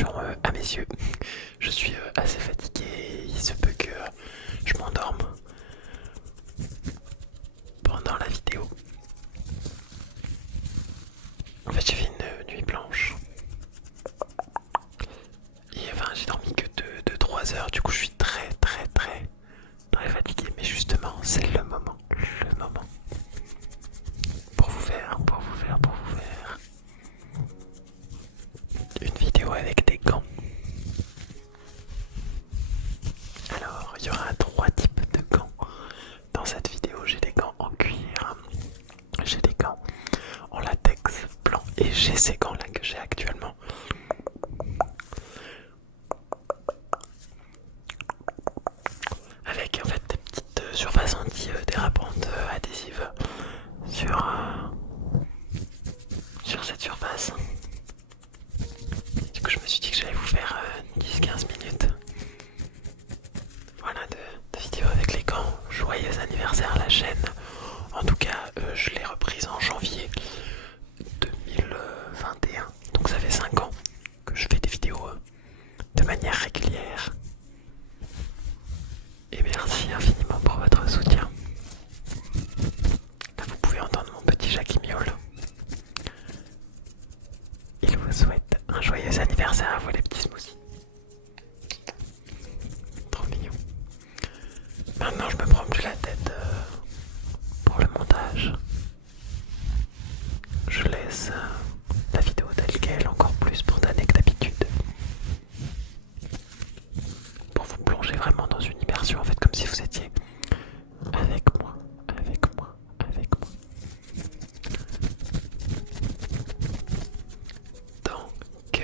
attention à mes yeux. Je suis assez fatigué et il se peut que je m'endorme pendant la vidéo. En fait, j'ai fait une nuit blanche. Et enfin, j'ai dormi que de 3 heures. Du coup, je suis très fatigué. Mais justement, c'est le moment. Le moment. Pour vous faire une vidéo avec des gants. Alors, il y aura 3 types de gants dans cette vidéo. J'ai des gants en cuir, j'ai des gants en latex blanc et j'ai ces gants là que j'ai actuellement. Avec en fait des petites surfaces anti-dérapantes adhésives sur cette surface. Du coup, je me suis dit que j'allais vous faire 10-15 minutes. Voilà, de vidéo avec les gants. Joyeux anniversaire à la chaîne. En tout cas, je l'ai reprise en janvier 2021. Donc ça fait 5 ans que je fais des vidéos de manière régulière. Et merci infiniment pour votre soutien. Là, vous pouvez entendre mon petit chat qui miaule. Il vous souhaite un joyeux anniversaire à vous les petits smoothies. Trop mignon. Maintenant, je me prends plus la tête pour le montage. Je laisse la vidéo telle qu'elle, encore plus spontanée que d'habitude. Pour vous plonger vraiment dans une immersion, en fait, comme si vous étiez avec moi. Donc,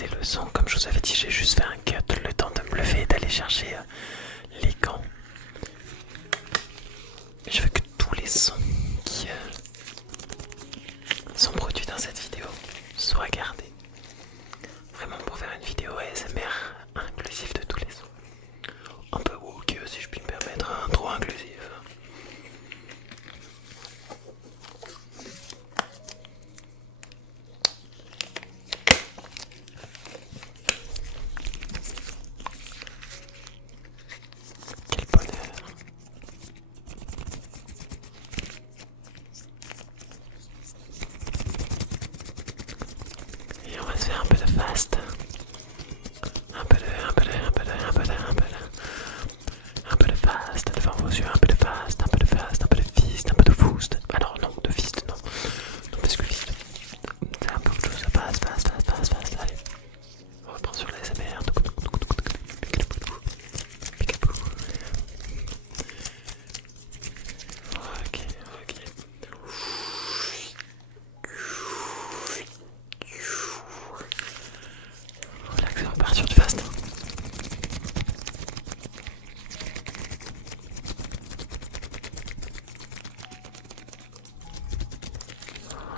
relaxer le son. Comme je vous avais dit, j'ai juste fait un cut, le temps de me lever et d'aller chercher les gants. Je veux que tous les sons qui sont produits dans cette vidéo soient gardés. Vraiment pour faire une vidéo ASMR inclusive de tous les sons. Un peu woke si je puis me permettre, hein, trop inclusive. Quel bonheur. Et on va se faire un peu de fast. Un peu de fast devant vos yeux, un peu de fast, un peu de fast, un peu de fist, un peu de foost. Alors non, de fist, non. Non, parce que fist, c'est un peu autre chose. Fast, allez. On reprend sur la SMR. Ok. Relax, on part sur du fast.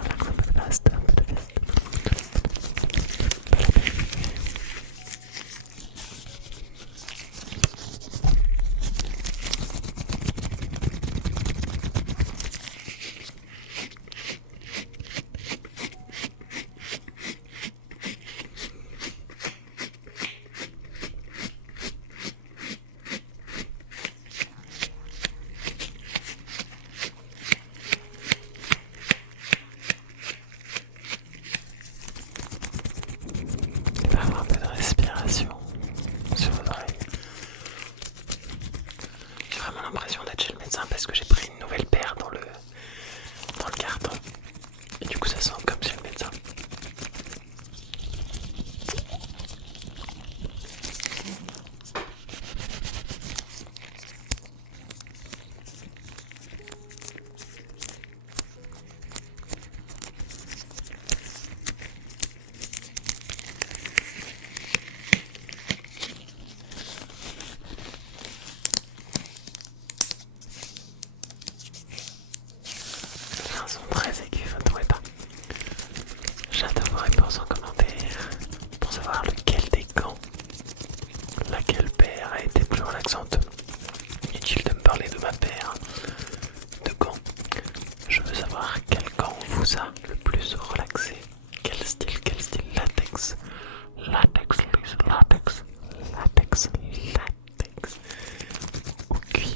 Relax, un peu de fast, un peu de fast. Il va y avoir un peu de respiration sur vos oreilles. J'ai vraiment l'impression d'être chez le médecin parce que j'ai pris une nouvelle paire dans le carton. Et du coup ça sent comme chez le médecin. C'est un son très aigu, vous ne trouvez pas? J'attends vos réponses en commentaire pour savoir lequel des gants, laquelle paire a été plus relaxante. Inutile de me parler de ma paire de gants. Je veux savoir quel gant vous a le plus relaxé. Quel style? Latex. Latex ou cuir.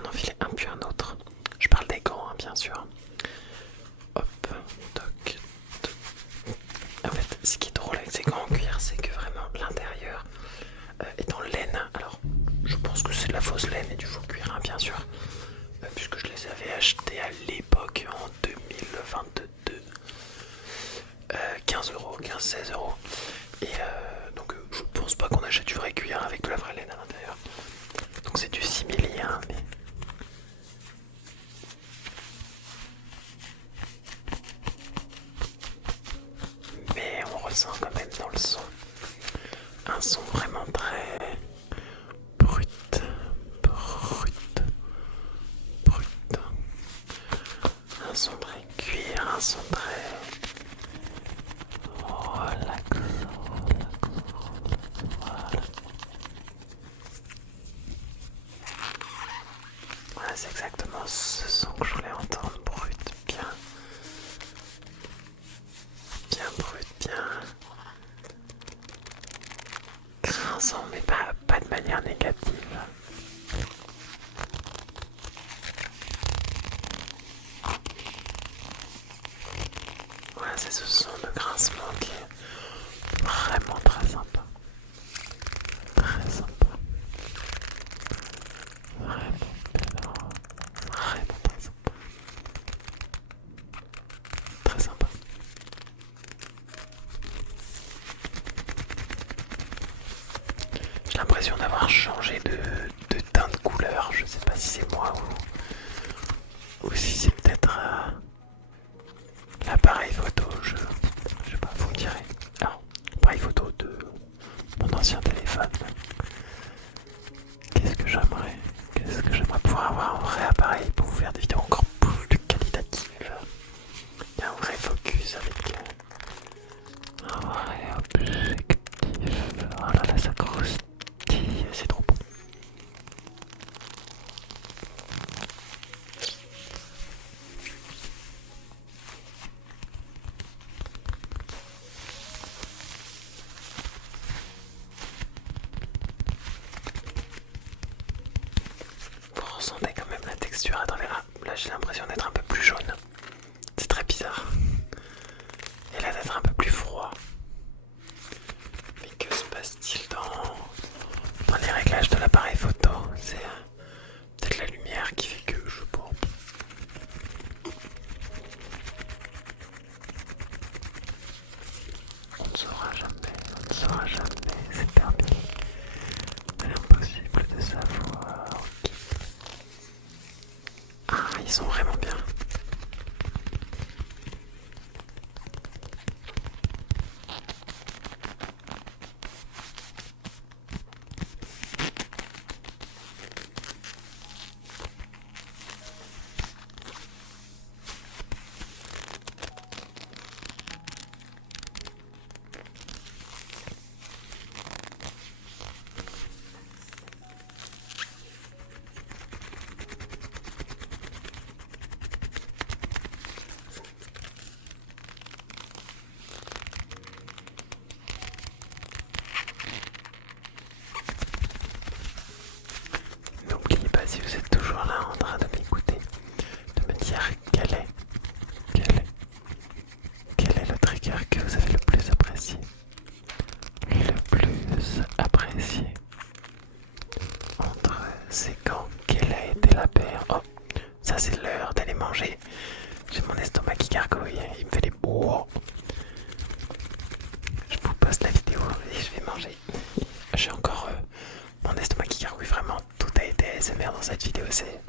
en enfiler un puis un autre. Je parle des gants, hein, bien sûr. Hop, toc, toc. En fait, ce qui est drôle avec ces gants en cuir, c'est que vraiment l'intérieur est en laine. Alors, je pense que c'est de la fausse laine et du faux cuir, hein, bien sûr. Puisque je les avais achetés à l'époque en 2022. 15 euros, 15-16 euros. Et donc, je pense pas qu'on achète du vrai cuir avec de la vraie laine à l'intérieur. Donc, c'est du simili, hein, mais on ressent quand même dans le son un son vraiment très brut, brut, brut. Un son très cuir, un son très relax, voilà. Voilà, c'est exactement ce son que je voulais entendre, brut, bien brut, bien grinçant, mais pas de manière négative. Voilà, c'est ce son de grincement qui est vraiment très sympa. Très sympa. Vraiment très sympa. Très sympa. J'ai l'impression d'avoir changé de teint de couleur. Je sais pas si c'est moi ou si c'est peut-être l'appareil photo. Je sais pas, vous me direz. Alors, appareil photo de mon ancien téléphone. Qu'est-ce que j'aimerais pouvoir avoir un vrai appareil pour vous faire des vidéos encore plus qualitatives. Il y a un vrai focus avec un vrai objectif. Oh là là, ça croustille, c'est trop bon. Vous ressentez quand même la texture à travers. Là, j'ai l'impression d'être un peu plus jaune. C'est très bizarre. Et là, d'être un peu plus froid. Mais que se passe-t-il dans les réglages de l'appareil photo? C'est peut-être la lumière qui fait que je pense. On ne saura jamais, c'est terminé. C'est impossible de savoir. Okay. Ah, ils sont vraiment bien. N'oubliez pas, si vous êtes toujours là en train de m'écouter, de me dire quel est le trigger que vous avez le plus apprécié. Le plus apprécié entre ces gants, quelle a été la paire? Oh, ça c'est l'heure d'aller manger. J'ai mon estomac qui gargouille, il me fait des bourres. Je vous poste la vidéo et je vais manger. J'ai encore mon estomac qui gargouille, vraiment. Tout a été ASMR dans cette vidéo, c'est